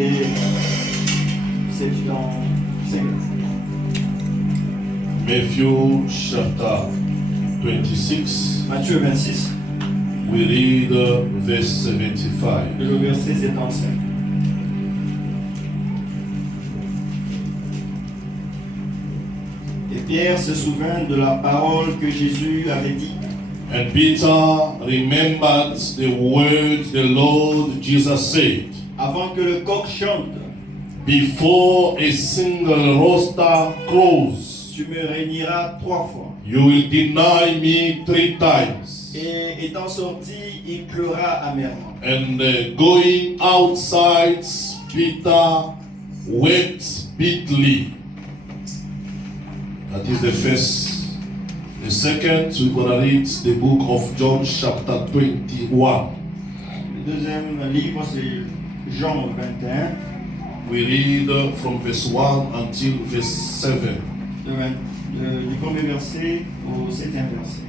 Et c'est dans 5. Matthew chapter 26, Matthieu 26, we read verse 75. le verset 75. Et Pierre se souvint de la parole que Jésus avait dit. And Peter remembered the words the Lord Jesus said. Avant que le coq chante, Before a single rooster crows, tu me régneras 3 fois. you will deny me 3 times. Et étant sorti, il pleura amèrement. And going outside, Peter wept bitterly. That is the first. The second, we're going to read the book of John chapter 21. Le deuxième livre, c'est Jean 21, We read from verse 1 until verse 7. du premier verset au 7e verset.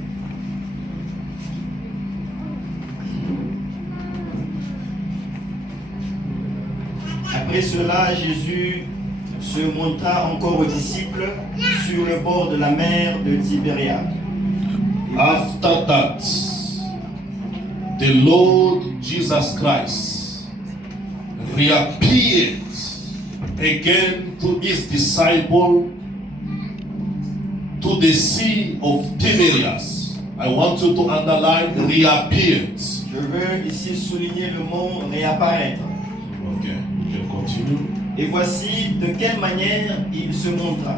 Après cela, Jésus se montra encore aux disciples sur le bord de la mer de Tibériade. After that, the Lord Jesus Christ reappeared again to his disciple to the sea of Tiberias. I want you to underline reappeared. Je veux ici souligner le mot réapparaître. Okay, we can continue. Et voici de quelle manière il se montra.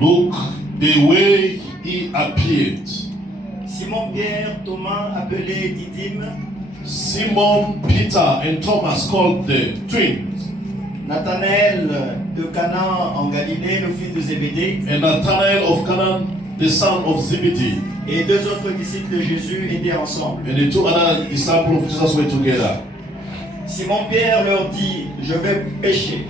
Look the way he appeared. Simon-Pierre, Thomas, appelé Didyme, Simon, Peter, and Thomas, called the twins, Nathanaël de Canaan en Galilée, le fils de Zébédée, and Nathanael of Canaan, the son of Zebedee, et 2 autres disciples de Jésus étaient ensemble. and the 2 other disciples of Jesus were together. Simon-Pierre leur dit, je vais pêcher.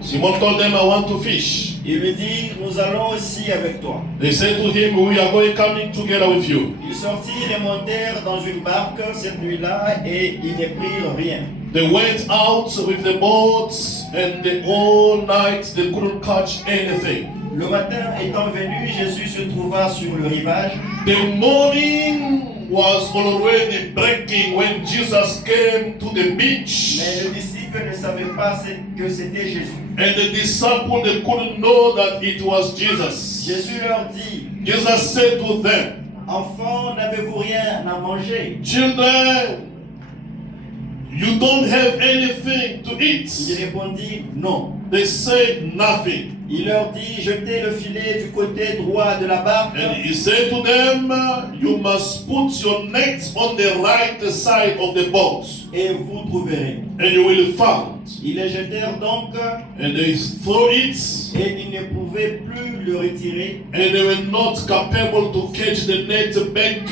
Simon told them, I want to fish. Il lui dit, nous allons aussi avec toi. They said to him, we are going coming together with you. Ils sortirent et montèrent dans une barque cette nuit-là et ils ne prirent rien. They went out with the boats, and the whole night they couldn't catch anything. Le matin étant venu, Jésus se trouva sur le rivage. The morning was already breaking when Jesus came to the beach. Mais le disciple ne savait pas que c'était Jésus. And the disciples, they couldn't know that it was Jesus. Jésus leur dit, Jesus said to them, enfants, n'avez-vous rien à manger? children, you don't have anything to eat. Il répondit, non. They said nothing. Il leur dit, jetez le filet du côté droit de la barque And he said to them, you must put your net on the right side of the boat, et vous trouverez. and you will find. Ils les jetèrent donc And they threw it, et ils ne pouvaient plus le retirer and they were not capable to catch the net back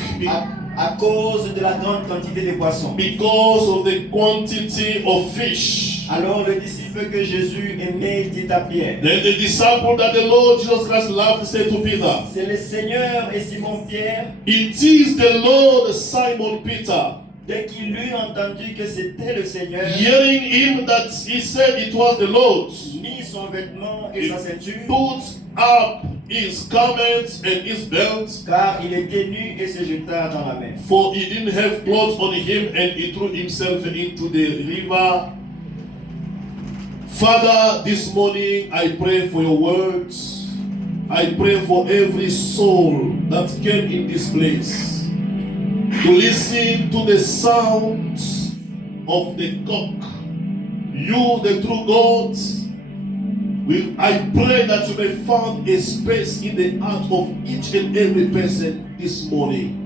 à cause de la grande quantité de poissons. because of the quantity of fish. Alors le disciple que Jésus aimait dit à Pierre, Then the disciple that the Lord Jesus Christ loved said to Peter, c'est le Seigneur. Et Simon-Pierre, it is the Lord, Simon Peter. dès qu'il eut entendu que c'était le Seigneur, Hearing him that he said it was the Lord, mit son vêtement et sa ceinture, put up his garments and his belt, car il était nu, et se jeta dans la mer. for he didn't have clothes on him, and he threw himself into the river. Father, this morning I pray for your words. I pray for every soul that came in this place to listen to the sounds of the cock. You, the true God, I pray that you may find a space in the heart of each and every person this morning.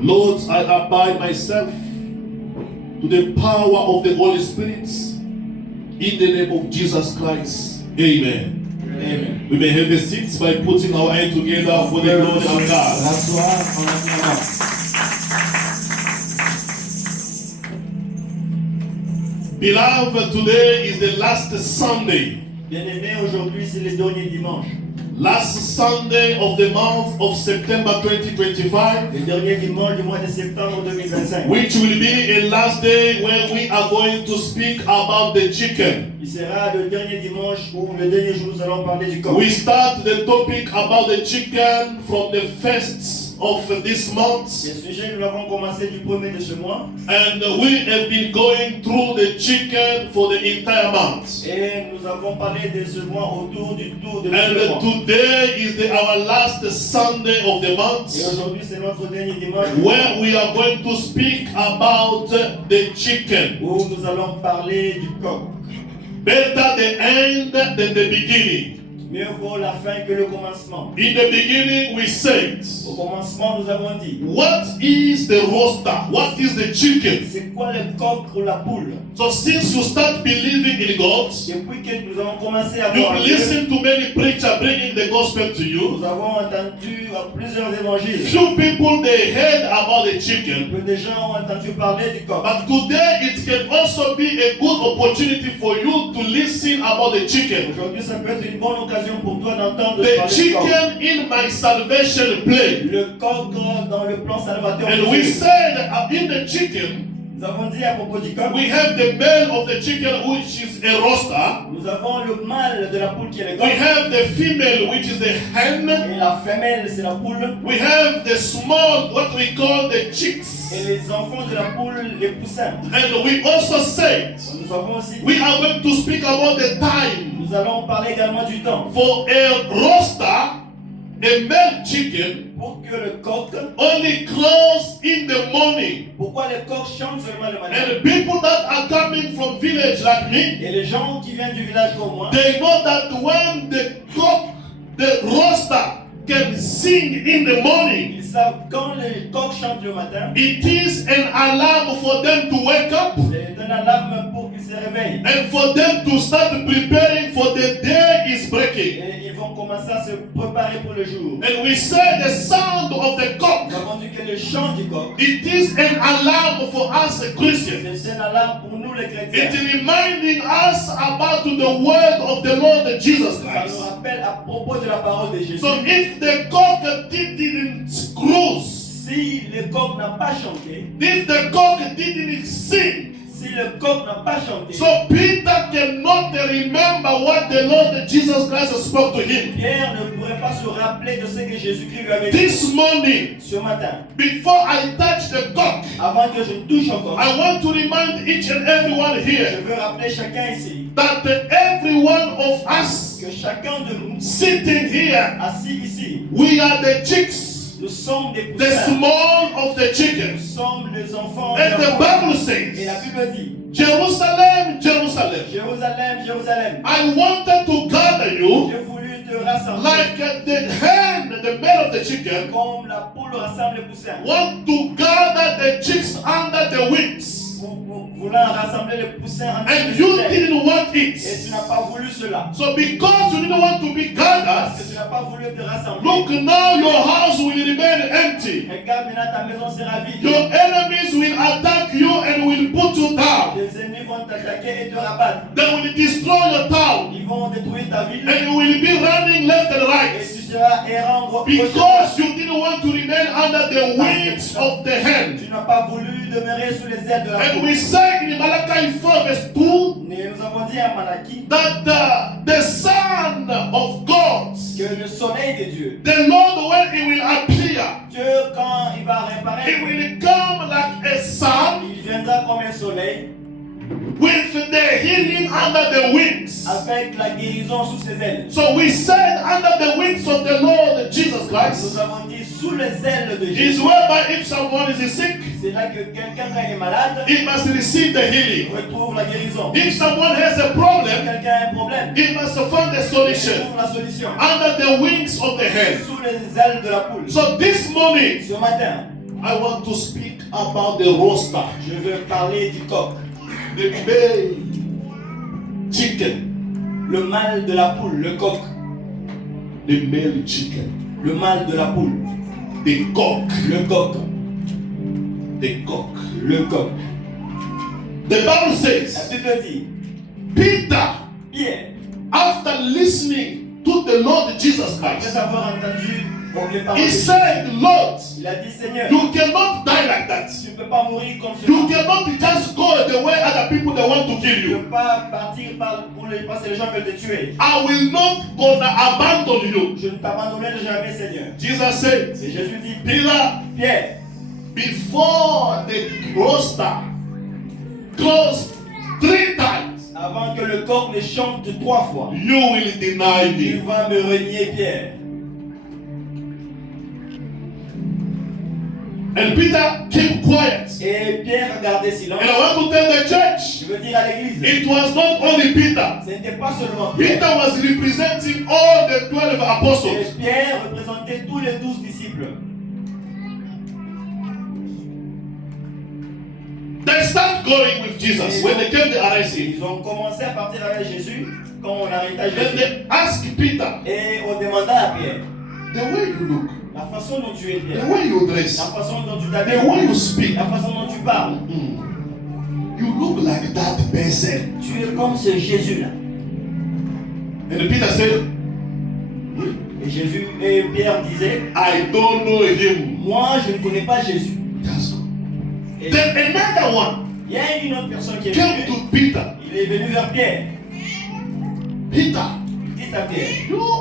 Lord, I abide myself to the power of the Holy Spirit in the name of Jesus Christ. Amen. Amen. We may have a seat by putting our hands together for the glory of God. S'asseoir en attendant. Beloved, today is the last Sunday. Bien-aimés, aujourd'hui c'est le dernier dimanche. last Sunday of the month of September 2025, le dernier dimanche du mois de septembre 2025. which will be a last day where we are going to speak about the chicken. Il sera le dernier dimanche où le dernier jour nous allons parler du coq. We start the topic about the chicken from the first of this month, Le sujet, nous l'avons commencé du premier de ce mois. and we have been going through the chicken for the entire month. Et nous avons parlé de ce mois autour du tour de tout le And mois. today is our last Sunday of the Et month, aujourd'hui, c'est notre dernier dimanche where we are going to speak about the chicken. où nous allons parler du coq. Better the end than the beginning. Mieux vaut la fin que le commencement. In the beginning, we said, Au commencement, nous avons dit, what is the roaster? What is the chicken? c'est quoi le coq ou la poule? So since you start believing in God, Depuis que nous avons commencé à voir you've Dieu, listened to many preachers bringing the gospel to you. nous avons entendu plusieurs évangiles. Few people, they heard about the chicken. Que des gens ont entendu parler du coq. But today, it can also be a good opportunity for you to listen about the chicken. Aujourd'hui, ça peut être une bonne occasion pour toi d'entendre The parler du coq. chicken in my salvation plan. Le coq dans le plan salvateur. de And we Dieu. said in the chicken, Nous avons dit à propos du coq, we have the male of the chicken, which is a roaster. nous avons le mâle de la poule qui est le We coq. have the female, which is the hen. Et la femelle, c'est la poule. We have the small, what we call the chicks. Et les enfants de la poule, les poussins. And we also said, Nous avons aussi we are going to speak about the time nous allons parler également du temps. for a roaster, a male chicken, Pour que le coq, only crows in the morning. pourquoi les coqs chantent seulement le matin? And people that are coming from village like me, Et les gens qui viennent du village comme moi, they know that when the cock, the rooster can sing in the morning, ils savent quand les coqs chantent le matin, it is an alarm for them to wake up c'est une alarme pour qu'ils se réveillent. and for them to start preparing for the day is breaking. Et ils vont commencer à se préparer pour le jour. And we say the sound of the cock, Nous avons dit que le chant du coq, it is an alarm for us Christians. c'est une alarme pour nous les chrétiens. It's reminding us about the word of the Lord Jesus Ça nous Christ. rappelle à propos de la parole de Jésus. So if the cock didn't crow, Si le coq n'a pas chanté, if the cock didn't sing, si le coq n'a pas chanté, so Peter cannot remember what the Lord Jesus Christ spoke to him. Pierre ne pourrait pas se rappeler de ce que Jésus-Christ lui avait dit This morning, ce matin. before I touch the cock, Avant que je touche au coq, I want to remind each and everyone je here veux rappeler chacun ici that every one of us que chacun de nous, sitting here, assis ici, we are the chicks, nous sommes des the poussins. small of the Nous chickens. sommes les enfants de And the la poule. Bible Et la says, Bible dit, Jerusalem, Jerusalem, Jérusalem, Jérusalem, I wanted to gather you j'ai voulu te rassembler like the hen, the male of the chicken, comme la poule rassemble les poussins. want to gather the chicks under the wings. Voulant rassembler les poussins en And you didn't want Et tu it. n'as pas voulu cela. So because you didn't want to be Parce gathered, que tu n'as pas voulu te rassembler. look now your house will remain empty. Regarde maintenant ta maison sera vide. Your enemies will attack you and will put you down. Les ennemis vont t'attaquer et te rabattre. They will destroy your town. Ils vont détruire ta ville. And you will be running left and Et right. tu seras errant Because you didn't want to remain under the wings of the hen. Tu n'as pas voulu demeurer sous les ailes de la And poule. we sang in Malachi 4 verse 2 Mais nous avons dit à Malachie that the Son of God, que le soleil de Dieu, the Lord, when He will appear, Dieu quand il va He réapparaître, will come like a sun il viendra comme un soleil with the healing under the wings. avec la guérison sous ses ailes. So we said under the wings of the Lord Jesus Christ Nous avons dit sous les ailes de is Jésus. whereby if someone is sick, C'est là que quelqu'un quand il est malade, he must receive the healing. retrouve la guérison. If someone has a Si problem, quelqu'un a un problème, he must find a il solution trouve la solution. under the wings of the hen. Sous les ailes de la poule. So this morning, Ce matin, I want to speak about the roaster, je veux parler du coq, the male chicken, le mâle de la poule, le coq, the male chicken, le mâle de la poule, the cock, le coq, the cock. le coq. The Bible La says, Bible dit, Peter, Pierre, after listening to the Lord Jesus Après Christ. avoir entendu les paroles He de Jésus, said, Lord, il a dit, Seigneur, you cannot die like that. tu ne peux pas mourir comme You cela. cannot just go the way other people they want to kill Tu ne you. peux pas partir parce que les gens veulent te tuer. I will not gonna abandon you. Je ne t'abandonnerai jamais, Seigneur. Jesus said, Et Jésus dit, Peter, Pierre, before the rooster crows 3 times, avant que le coq ne chante 3 fois, you will deny tu me. vas me renier, Pierre. And Peter kept quiet. Et Pierre a gardé silence. And I want to tell the church, Je veux dire à l'église, it was not only Peter. ce n'était pas seulement Pierre. Peter was representing all the 12 apostles. Et Pierre représentait tous les 12 disciples. They start going with Jesus when they came to arrest him. Ils ont commencé à partir avec Jésus quand on arrêta Then Jésus. they asked Peter, Et on demanda à Pierre, the way you look, la façon dont tu es the Pierre, way you la dress, façon dont tu the t'habilles, way you speak, la façon dont tu parles, you look like that person. tu es comme ce Jésus-là. And Peter said, Et Jésus et Pierre disaient, I don't know him. moi je ne connais pas Jésus. That's all. Et Then another one il y a une autre personne qui est came venue. to Peter. Il est venu vers Pierre. Peter, Dit à Pierre,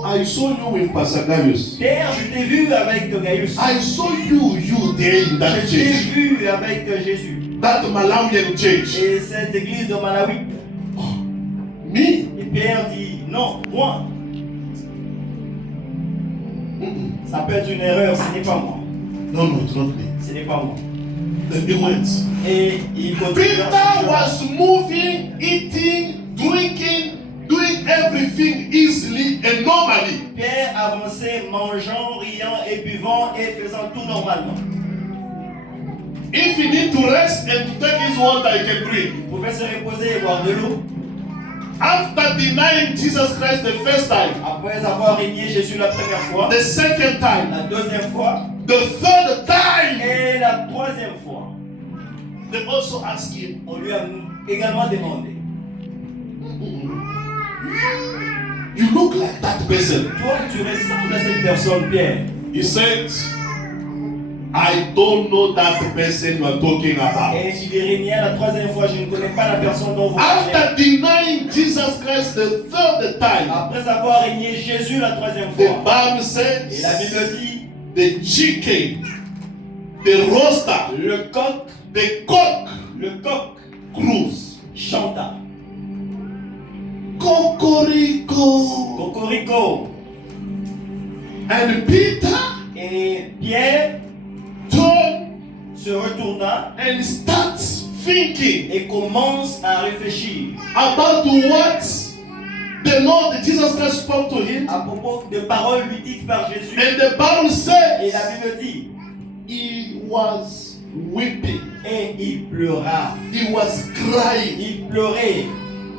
I saw you with Pastor Gaius. Pierre, je t'ai vu avec Gaius. I saw you there in that Je t'ai church, vu avec Jésus. that Malawian church. Et cette église de Malawi. Me? Et Pierre dit, non, moi. Ça peut être une erreur, ce n'est pas moi. No, it's not me. Ce n'est pas moi. Then he went. Et il continue. Peter was moving, eating, drinking, doing everything easily and normally. Pierre avançait, mangeant, riant et buvant et faisant tout normalement. If he need to rest and to take his water, he can drink. Il pouvait se reposer et boire de l'eau. After denying Jesus Christ the first time, Après avoir régné Jésus la première fois, the second time, la deuxième fois the third time, et la troisième fois, they also asked him, on lui a également demandé, you look like that person. toi tu ressembles à cette personne, Pierre. He said, I don't know that person you are talking about. Et il est régné la troisième fois, je ne connais pas la personne dont vous parlez. After denying Jesus Christ the third time, Après avoir régné Jésus la troisième the fois, Bible et la Bible says, dit, the chicken, the rooster, le coq crews. chanta. Cocorico. Cocorico. And Peter Et Pierre turned se retourna and starts thinking et commence à réfléchir about what the Lord Jesus Christ spoke to him. à propos de paroles lui dites par Jésus. And the Bible Et la says Bible dit, he was weeping. et il pleura. He was crying. Il pleurait.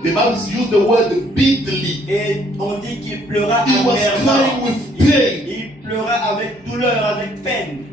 The Bible used the word bitterly. Et on dit qu'il pleura He was amèrement. crying with pain. Il pleura avec douleur, avec peine.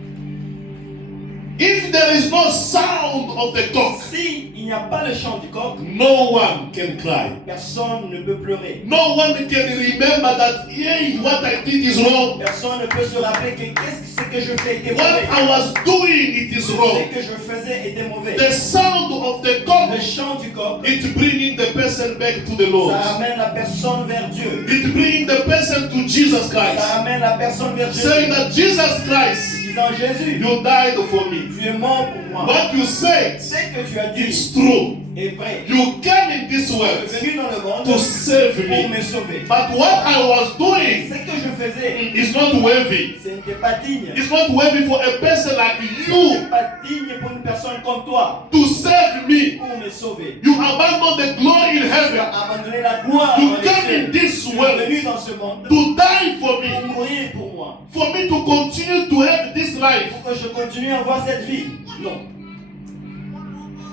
If there is no sound of the cock, Si il n'y a pas le chant du coq, no one can cry. personne ne peut pleurer. No one can remember that, hey, what I did is wrong. Personne ne peut se rappeler que qu'est-ce que je fais était What mauvais. I was doing, it is wrong. Ce que je faisais était mauvais. The sound of the cock, Le chant du coq, it bringing the person back to the Lord. ça ramène la personne vers Dieu. It bringing the person to Jesus Ça Christ. ramène la personne vers Saying Jésus. that Jesus Christ, Disant Jésus, you died for me. tu es mort pour moi. What you said, Ce que tu as dit it's true. est vrai. You came in this Tu world es venu dans le monde to save pour me. me sauver. But what I was doing Ce que je faisais, is not worthy. ce n'était pas digne. It's not worthy for a person like Ce you n'était pas digne pour une personne comme toi to save me. pour me sauver. You abandon the glory in Tu heaven as abandonné la gloire You dans les came in cieux. this Tu es world venu dans ce monde to die for pour me, mourir pour moi. for me to continue to have this life. Pour que je continue à avoir cette vie. Non.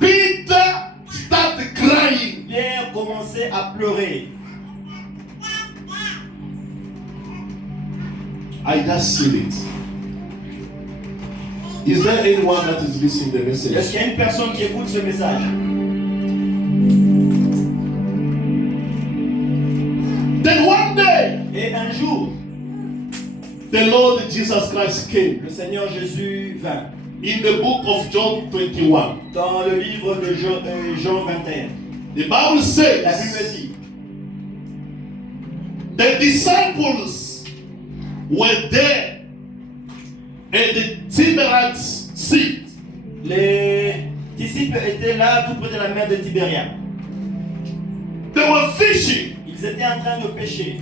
Peter started crying. Pierre commençait à pleurer. I just feel it. Is there anyone that is listening to the Est-ce message? qu'il y a une personne qui écoute ce message? Then one day, Et un the Lord Jesus Christ came. le Seigneur Jésus vint. In the book of John 21, Dans le livre de Jean 21, the Bible la Bible says, dit, the disciples were there at the Tiberias Sea. les disciples étaient là tout près de la mer de Tibériade. They were fishing. Ils étaient en train de pêcher.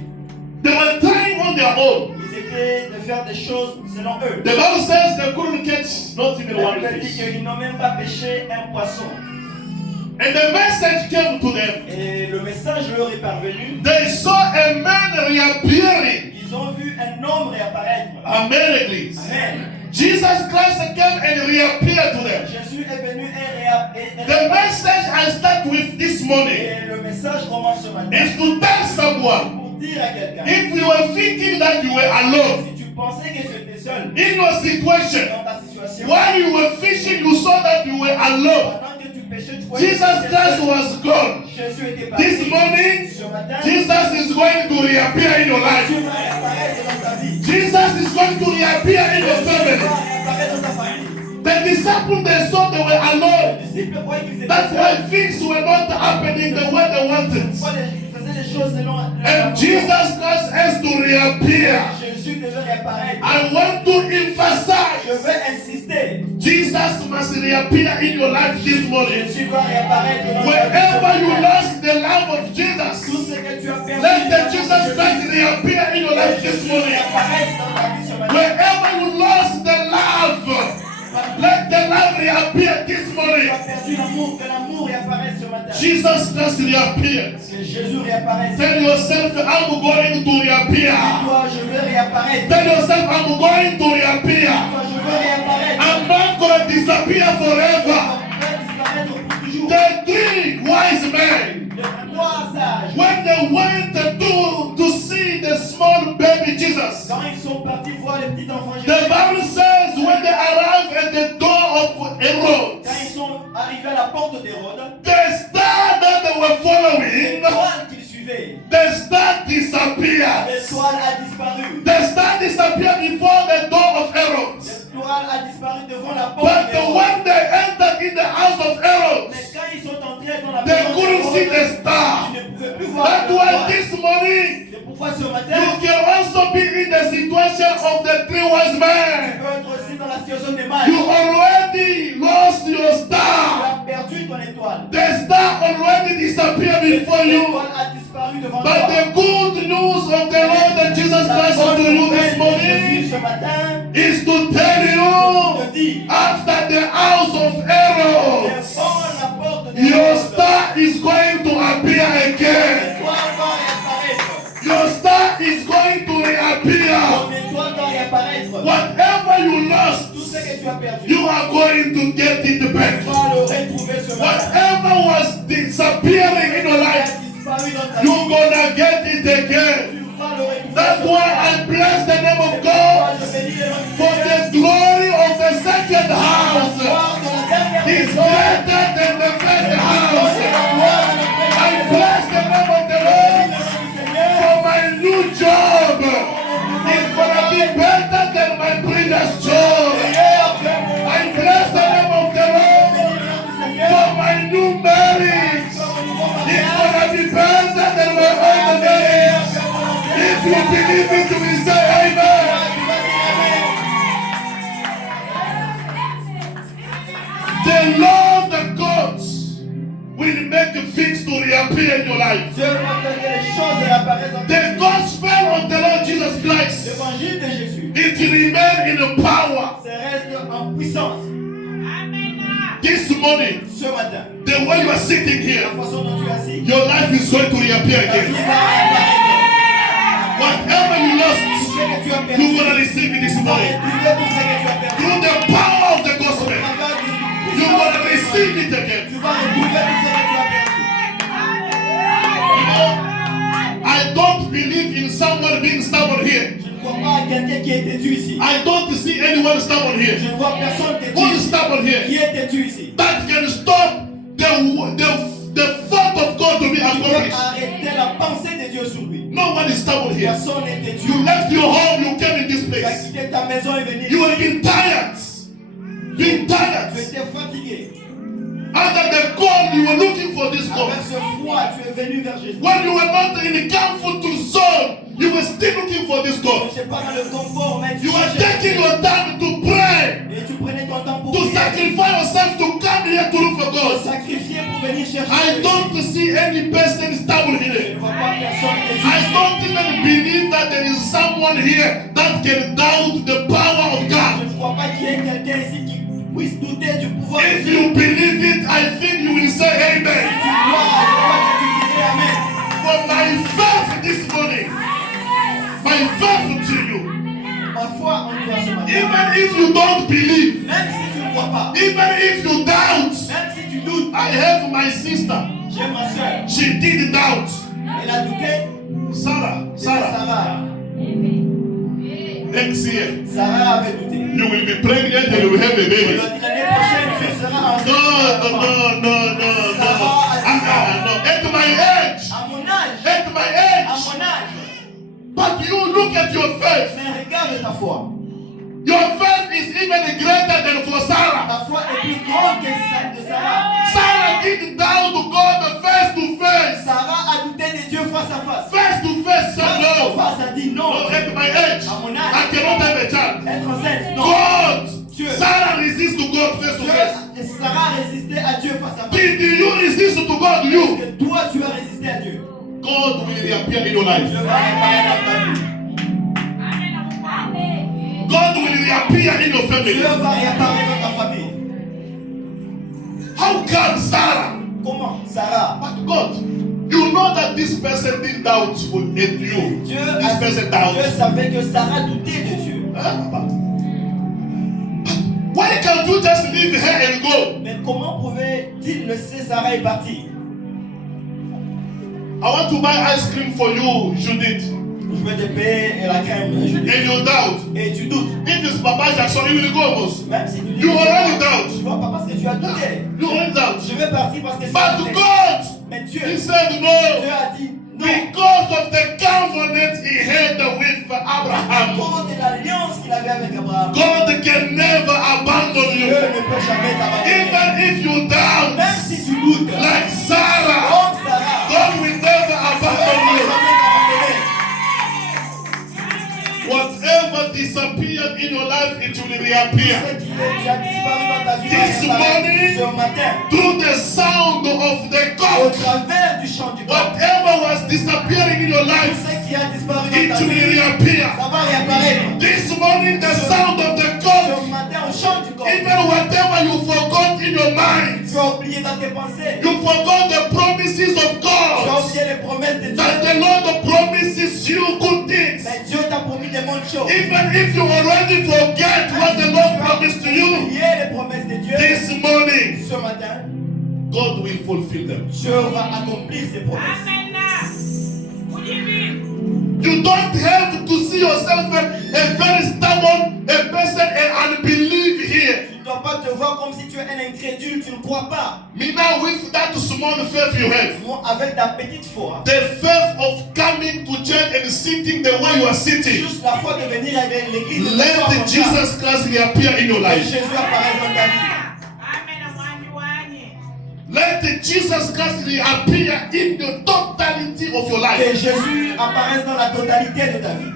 They were trying on their own. Ils étaient de faire des choses selon eux. The Bible says they couldn't catch not even La one Bible dit fish. qu'ils n'ont même pas pêché un poisson. And the message came to them. Et le message leur est parvenu. They saw a man reappearing. Ils ont vu un homme réapparaître. Amen, Église. Amen. Jesus Christ came and reappeared to them. Jésus est venu et The message I start with this morning Et le message commence ce matin is to tell someone, pour dire à quelqu'un, if you were thinking that you were alone si tu pensais que tu étais seul in your situation, dans ta situation, while you were fishing, you saw that you were alone. pendant que tu péchais, tu voyais que tu Jesus étais Christ seul. was gone. Jésus était parti. This morning, Ce matin, Jesus is going to reappear in your life. Dieu va réapparaître dans ta vie. Jesus is going to reappear in your Dieu va family. réapparaître dans ta famille. The disciples, they saw they were alone. Les disciples croyaient qu'ils étaient That's seuls. why things were not happening the way they wanted. Pourquoi ils faisaient les choses selon leur And Jesus Christ has to reappear. Jésus devait réapparaître. I want to Je emphasize, veux insister. Jesus must reappear in your life this morning. Jésus doit réapparaître dans ta vie. Wherever you Tout lost the love of Jesus, ce que tu as perdu, let the Jesus Christ reappear in your life this morning. réapparaisse dans ta vie ce matin. Wherever you lost the love, let the love reappear this Tu morning. as perdu l'amour, que l'amour réapparaisse ce matin. Jesus Christ reappeared. Que Jésus réapparaisse. Tell yourself, I'm going to reappear. Toi, je veux réapparaître. Tell yourself, I'm going to reappear. Toi, je veux réapparaître. I'm not going to disappear forever. Je veux disparaître pour toujours. The three wise men, Les trois sages, when they went to see the small baby Jesus, quand ils sont partis voir les petits enfants Jésus, the Bible says when they arrived at the door of Herod, quand ils sont arrivés à la porte d'Hérode, the star that they were following, l'étoile qu'ils suivaient, the star disappeared. l'étoile a disparu. The star disappeared before the door of Herod. L'étoile a disparu devant la porte But d'Hérode. when they entered in the house of Herod, Mais quand ils sont entrés dans la they maison couldn't see d'Hérode, the star. ils ne pouvaient plus voir That's l'étoile. why this morning C'est pourquoi ce you matin, can also be in the situation of the three wise tu men. peux être aussi dans la situation des mages. You already lost your Tu star. as perdu ton étoile. The star already disappeared before you. L'étoile a disparu devant But toi. the good news of the Lord and Jesus La Christ bonne unto you nouvelle this de morning Jésus ce matin is to tell te you, dit, after the house of Herod, devant la porte your d'Hérode, star is going to appear again. l'étoile va réapparaître. Your star is going to reappear. Ton étoile va réapparaître. Whatever you Tout lost, ce que tu as perdu, you are going to get it tu back. vas le retrouver ce matin. Whatever was disappearing in your Qui a life, disparu dans ta you're vie, gonna get it again. tu vas le retrouver That's ce why matin. I bless the name of Moi, God je bénis le nom du for Seigneur. the glory of the second La house gloire de la dernière is maison. greater than the first La house. gloire de la I première maison. bless the name of the Le Lord nom du Seigneur. for my new job. It's gonna be better than my previous job. I bless the name of the Lord for my new marriage. It's gonna be better than my old marriage. If you believe it, we say amen. The Lord, the gods, will make things to reappear in your life. Dieu va faire que les choses réapparaissent en The gospel of the Lord Jesus Christ, L'évangile de Jésus, it remains in power. ça reste en puissance. This morning, Ce matin, the way you are sitting la here, façon dont tu es assis, your life is going to reappear ta vie again. va réapparaître. Whatever you Tout lost, ce que tu as perdu, you're going to receive it this tu vas morning. retrouver tout ce que tu as perdu. Through the power of the Au gospel, travers d'une you're going to puissance, receive it again. tu vas retrouver tout ce que tu as perdu. You know, I don't believe in someone being stubborn here. Je ne crois pas à quelqu'un qui est têtu ici. I don't see anyone stubborn Je here. ne vois personne têtu Who is ici. stubborn here? Qui est têtu ici? That can stop the thought of God to be Qui peut accomplished. arrêter la pensée de Dieu sur lui. No one is stable here. Personne n'est têtu. You left your home, you came in this Tu as place. quitté ta maison et venu You have ici. been tired. Been Tu tired. étais fatigué. Under the cold, you were looking for this God. Avec ce froid, tu es venu vers Jésus. When you were not in the comfort zone, you were still looking for this Tu God. n'étais pas dans le confort, mais tu You were cherchais taking your time to pray, et tu prenais ton temps pour to prier, sacrifice yourself to come here to look for pour God. sacrifier pour venir chercher. I don't see any person stable Je ne here. vois pas personne qui I don't even believe that there is someone here that can doubt the power of Je God. ne crois pas qu'il y ait quelqu'un ici qui puisse douter du pouvoir de If Dieu. you believe it, I think you will say Tu amen. crois, je crois que tu dirais Amen. For my faith this morning, my faith to you, Ma foi en toi ce matin. even if you don't believe, Même si tu ne crois pas, even if you doubt, même si tu doutes, I have my sister. j'ai ma soeur. She did doubt. Elle a douté. Sarah, C'était Sarah, Sarah. next year, Sarah avait douté. you will be pregnant and you will have a On baby. lui a dit l'année prochaine, tu seras enceinte. No. No. At my age, À mon âge, at my à age. mon âge. But you look at your faith. Mais regarde ta foi. Your faith is even greater than for Sarah. Ta foi est plus grande que celle de Sarah. Sarah did doubt God face to face. Sarah a douté de Dieu face à face. Face to face, so Face à no. face a dit non. No, at my age, I cannot have a child. Être enceinte, non. God, Dieu. Sarah resists to God face to face. Dieu, Sarah résistait à Dieu face à face. Did you resist to God, Parce you? que toi, tu as résisté à Dieu. God will reappear in your life. Dieu va réparer dans ta vie. God will reappear in your family. Dieu va réparer dans ta famille. How can Sarah? Comment? Sarah. But God, you know that this person did doubt in you. Dieu, This person Dieu doubt. savait que Sarah doutait de Dieu. Why can't you just leave her and go? Mais comment pouvait-il laisser Sarah est partie? I want to buy ice cream for you, Judith. Je vais te payer la crème. Je dis. And you doubt. Et tu doutes. If it's Papa Jackson, you will go almost. Même si tu dis. You already doubt. Tu vois pas parce que tu as douté. You already doubt. Je vais partir parce que tu as But douté. God, Mais Dieu, He said Dieu no. a dit non. Because of the covenant He had with À Abraham. cause de l'alliance qu'il avait avec Abraham. God can never abandon Dieu you. ne peut jamais t'abandonner. Even if you doubt, Même si tu doutes. like Sarah, Comme Sarah. God will never Dieu ne abandon va you. jamais t'abandonner. Whatever disappeared in your life, it will reappear. Ce qui a disparu dans ta vie va This réapparaître morning, ce matin. through the sound of the Au God, travers du chant du corps. whatever was disappearing in your Tout life, ce qui a disparu it dans ta will vie, reappear. ça va réapparaître. This morning, the sound of the Ce God, matin, au chant du corps. even whatever you forgot in your mind, Tu as oublié dans tes pensées. you forgot the promises of Tu as God, oublié les promesses de Dieu. that the Lord promises you good things. Mais Dieu t'a promis des bonnes choses. Even if you already forget what the Lord promised to you, Oublié les promesses de Dieu. this morning, Ce matin, God will fulfill them. Dieu va accomplir ses promesses. You don't have to see yourself a very stubborn a person and unbelief here. Tu ne dois pas te voir comme si tu es un incrédule, tu ne crois pas. Me now with that small faith you have, Moi, avec ta petite foi, the faith of coming to church and sitting the way you are sitting, juste la foi de venir à l'église. et de let t'asseoir comme ça. Jesus Christ reappear in your Que life. Jésus apparaisse dans ta vie. Let Jesus Christ reappear in the totality of your Que life. Jésus apparaisse dans la totalité de ta vie.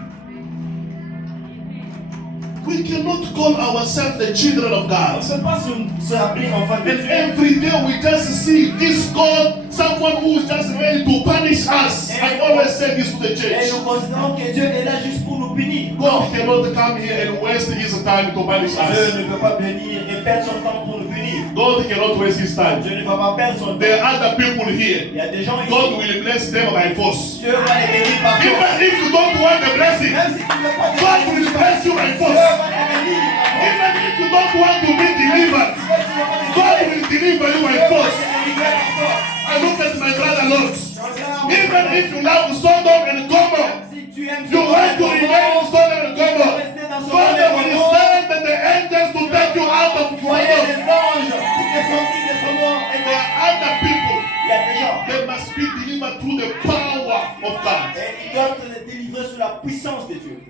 We cannot call ourselves the children of On God. ne peut pas se appeler enfant de And Dieu. every day we just see this God, someone who is just ready to punish us. I always say this to the Et church. nous considérons que Dieu est là juste pour nous punir. God cannot come here and waste his time to punish Dieu us. ne peut pas venir et perdre son temps pour nous punir. God cannot waste his time. Dieu ne va pas perdre son temps. There are other people Il here. y a des gens ici. God will bless them by force. Dieu va les bénir par Even force. if you don't want the blessing, Même si tu ne veux pas de God will bless you by Dieu force. va les bénir par force. Even if you don't want to be delivered, Si tu ne veux pas de God will deliver you by Dieu va force. te délivrer par force. I look at my brother Lot. Je regarde Even if you love Sodom and Gomorrah, si tu aimes you want to remain in Sodom and Gomorrah, God will send the angels to take you out of voyez Sodom. les anges pour te sortir de son nom. Et There are other people. il y a des gens They must be delivered through the power of God. Et ils doivent être délivrés sous la puissance de Dieu.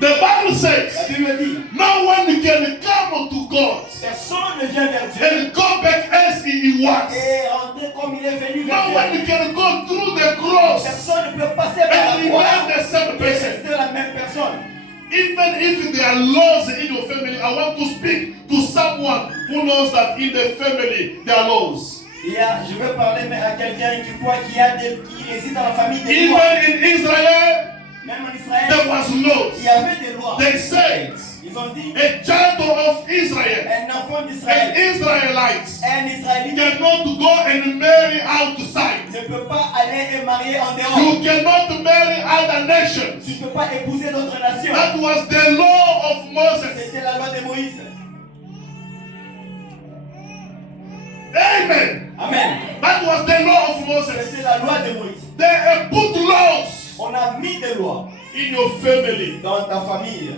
The Bible La says, Bible dit, no one can come to God personne ne vient vers Dieu and go back as he was. et rentrer comme il est venu vers No Dieu. one can go through the cross Personne ne peut passer par and la croix remain the same et person. rester la même personne. Even if there are laws in your family, I want to speak to someone who knows that in the family there are laws. Je veux parler à quelqu'un qui croit qu'il y a qui réside dans la famille des lois. Even in Israel, Même en Israël, there was laws. il y avait des lois. They said Ils ont dit, a child of Israel, un enfant an d'Israël, Israelite, un Israélite cannot go and marry outside. ne peut pas aller et marier en dehors. You cannot marry other nations. Tu ne peux pas épouser d'autres nations. That was the law of Moses. C'était la loi de Moïse. Amen. Amen. That was the law of Moses. C'était la loi de Moïse. They put laws On a mis des lois in your family. dans ta famille.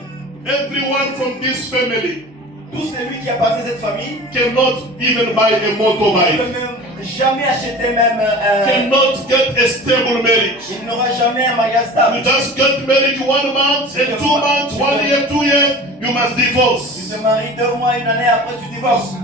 Everyone from this family Tout celui qui a passé cette famille cannot even buy a ne motorbike, peut même jamais acheter même cannot get a stable marriage. il n'aura jamais un mariage stable. You just get married 1 month and 2 months, 1 year, 2 years, you must Tu divorce. te maries 2 mois, 1 année, après tu divorces.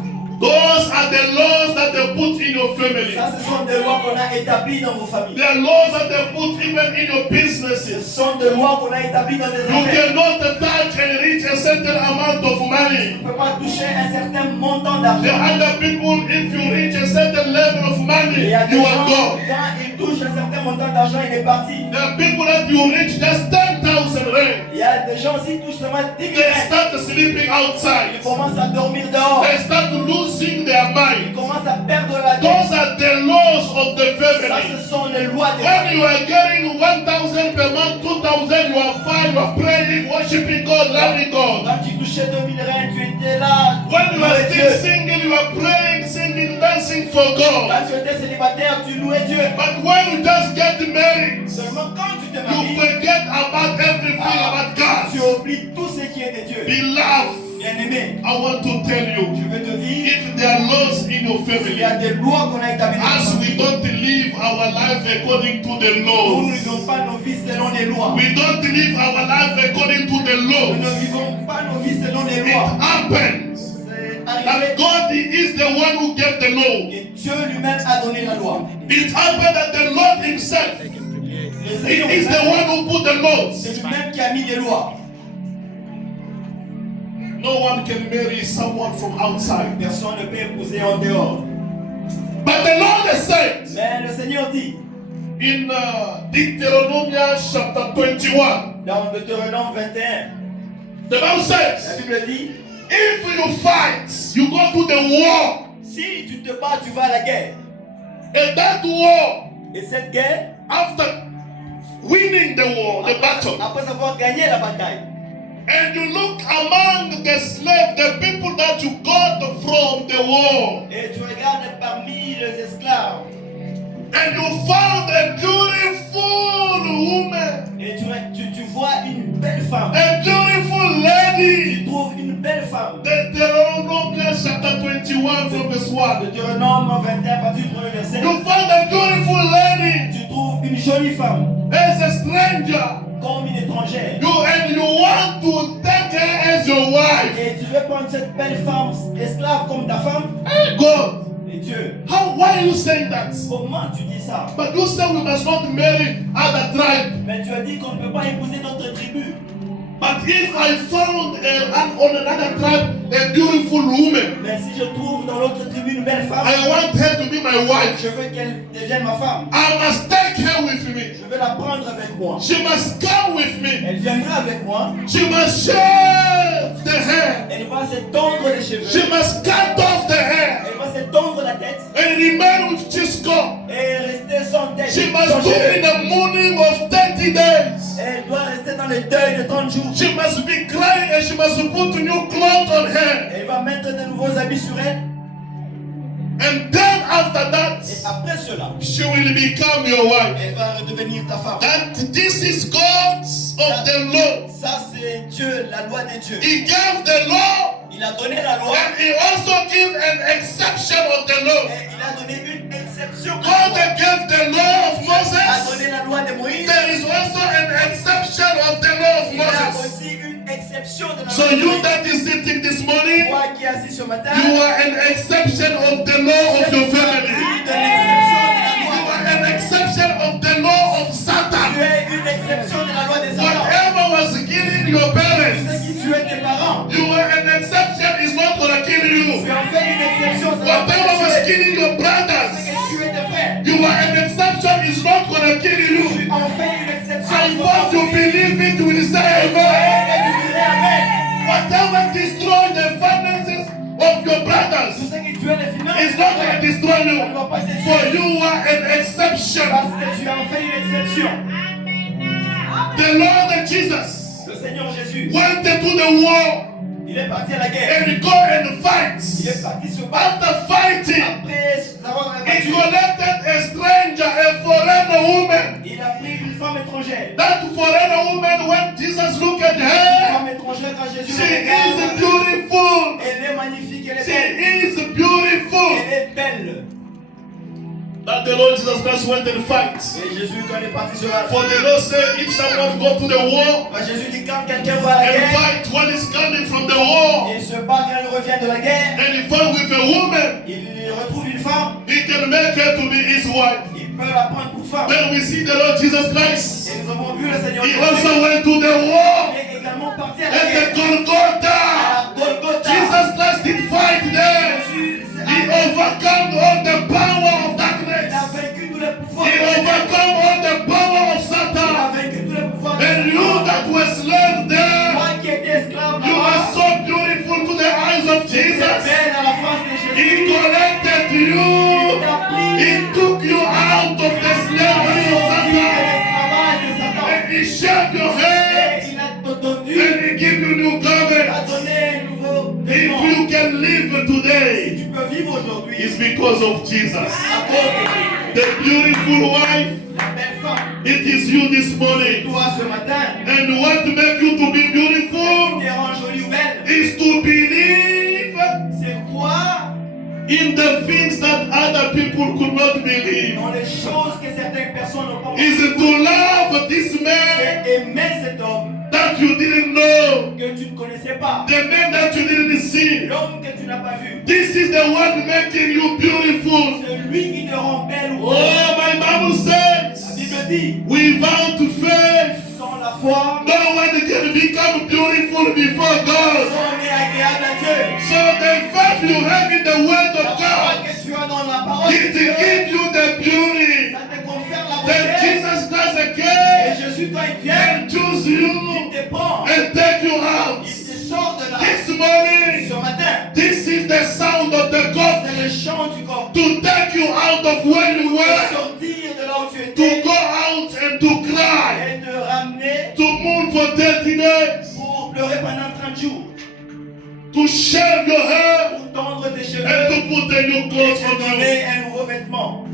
Those are the laws that they put in your family. Ça, ce sont des lois qu'on a établies dans vos familles. There are laws that they put even in your Ce businesses. sont des lois qu'on a établies dans des You affaires. cannot touch and reach a certain amount of money. Tu ne peux pas toucher un certain montant The d'argent. other people, if you reach a certain level of Il money, y a des you gens, are gone. quand ils touchent un certain montant d'argent, il est parti. There are people that you reach just 10,000 rand. Il y a des gens, s'ils touchent seulement 10 000 They rand, start sleeping ils outside. commencent à dormir dehors. They start losing their Ils mind. commencent à perdre la tête. Those are the laws of the Ça, family. ce sont les lois des When familles. you are getting 1,000 per month, 2,000, you are fine, you are praying, worshiping God, loving God. Quand tu touchais 2 000 rand, tu étais là. When you are louais still Dieu. singing, you are praying, singing, dancing for God. Quand tu étais célibataire, tu louais Dieu. But when you just get married, Seulement quand tu te you maries, forget about everything about tu God. oublies tout ce qui est de Dieu. Beloved, Bien-aimé, I want to tell je you, veux te dire, if there are laws in your il y a family, des lois qu'on a établies dans as notre we famille. don't live our life according to the Nous ne laws, vivons pas nos vies selon les lois. we don't live our life according to the Nous ne laws. vivons pas nos vies selon les It lois. happened C'est that arrivé God is the one who gave the law. que Dieu lui-même a donné la loi. It happened that the Lord Himself Le He Seigneur is the lui-même, one who put the laws. c'est lui-même qui a mis les lois. No one can marry someone from outside. Personne ne peut épouser en dehors. But the Lord has said Mais le Seigneur dit, in Deuteronomy chapter 21, dans Deutéronome 21, the Bible la says, Bible dit, if you fight, you go to the war, si tu te bats, tu vas à la guerre. and that war, Et cette guerre, after winning the war, the battle, après avoir gagné la bataille, and you look among the slaves, the people that you got from the war, et tu regardes parmi les esclaves, and you found a beautiful woman, et tu vois une belle femme, a beautiful lady. tu trouves une belle femme. Deuteronomy chapter 21 from verse 1. Deutéronome 21, à partir du premier verset, You found a beautiful lady tu trouves une jolie femme, as a stranger. comme une étrangère. And you want to take her as your wife. Et tu veux prendre cette belle femme esclave comme ta femme. Hey God, Et Dieu, why are you saying that? comment tu dis ça? But you say we must not marry other tribe. Mais tu as dit qu'on ne peut pas épouser notre tribu. But if I found on another tribe a beautiful woman, Mais si je trouve dans l'autre tribu une belle femme, I want her to be my wife. je veux qu'elle devienne ma femme. I must take her with me. Je veux la prendre avec moi. She must come with me. Elle viendra avec moi. She must shave the hair. Elle va se tondre les cheveux. She must cut off the hair Elle va se tondre la tête and remain with Chisco. et rester sans tête. She sans must do cheveux. in the morning of 30 days. Elle doit rester dans le deuil de 30 jours. She must be crying and she must put new clothes on her. Elle va mettre de nouveaux habits sur elle. And then after Et that, après cela, she will become your wife. elle va redevenir ta femme. That this is God's of the law. Ça, c'est Dieu, la loi de Dieu. He gave the law Il a donné la loi and he also gave an exception of the law. et il a donné une exception. God gave the law So you that is sitting this morning, Toi qui es assis ce matin, you are an exception of the law of your family. tu es l'exception de la You loi. are an exception of the law of Tu Satan. es une exception de la loi des Satan. Whatever was killing your Tu parents, sais qui tuait tes parents. you are an exception. It's not gonna kill Tu you. en fais une exception, ça va pas Whatever was te tuer. killing your Tu brothers, sais que tuer tes frères. you are an exception. It's not gonna kill you. Tu en fais une exception. I want to believe it will say amen. Whatever destroy the finances of your Tout brothers, ce qui tuait les finances, it's not gonna destroy ça ne you. va pas te For tuer. you are an exception. Parce que tu en fais une exception. The Lord Jesus Le Seigneur Jésus, went to the war il est parti à la guerre. and go and Il est fight. parti se battre. After fighting, Après avoir he battu, collected a stranger, a foreigner woman. il a pris une femme étrangère. That foreigner woman, when Jesus looked at Une her, femme étrangère quand Jésus she la is regarde, beautiful. elle est magnifique, elle est She belle. is beautiful. Elle est belle. That the Lord Jesus Christ went and fight. Et Jésus, quand il est parti sur la For the Lord said, if someone go to the war Jésus dit quand quelqu'un va à la and guerre, fight when he's coming from the war, il se bat quand il revient de la guerre, and he fight with a woman, il retrouve une femme, he can make her to be his wife. il peut la prendre pour femme. When we see the Lord Jesus Christ, Et nous avons vu le Seigneur he Jésus, also went to the war il est également parti à la at the guerre. Golgotha. À Golgotha. Jesus Christ did fight there. Jésus He a overcome all the power of darkness. vaincu tous les pouvoirs. He overcome all the power of Il a Satan. vaincu tous les pouvoirs. And you that were slave there, Moi qui étais esclave you are là-bas, so beautiful to the eyes of j'étais Jesus. belle à la face de He Jésus. collected you. He took you out of the slavery of Satan. And he shaved your head. Il a donné, And he gave you new il a garments. donné un nouveau If vêtement. you can live today, Tu peux vivre aujourd'hui it's because of Jesus. à cause de Jésus. The beautiful wife, La belle femme, it is you this morning. toi ce matin, And what make you to be qui beautiful te rend jolie ou belle, is to believe c'est quoi in the things that other people could not believe. dans les choses que certaines personnes n'ont pas Is compris. to love this man C'est aimer cet homme that you didn't know, que tu ne connaissais pas, the man that you didn't see. l'homme que tu n'as pas vu. This is the one making you beautiful. C'est lui qui te rend belle ou Oh, belle. my Bible La says, Bible dit, without faith, sans la foi, no one can become beautiful before God. on est agréable à Dieu. So the faith you have in the word La of parole God, que tu as dans la parole de it Dieu, gives you the beauty. ça te confère la Then beauté. Jesus Christ Et came Jésus, quand il vient, and choose il you te prend, and take you out. il te sort de là. This morning, Ce matin, this is the sound of the God c'est le chant du corps. to take you out of where you Pour were, sortir de là où tu to étais go out and to cry, et te ramener to mourn for 30 days, pour pleurer pendant 30 jours, to shave your hair, pour tondre tes and cheveux to put a new et clothes te on you. donner un nouveau vêtement.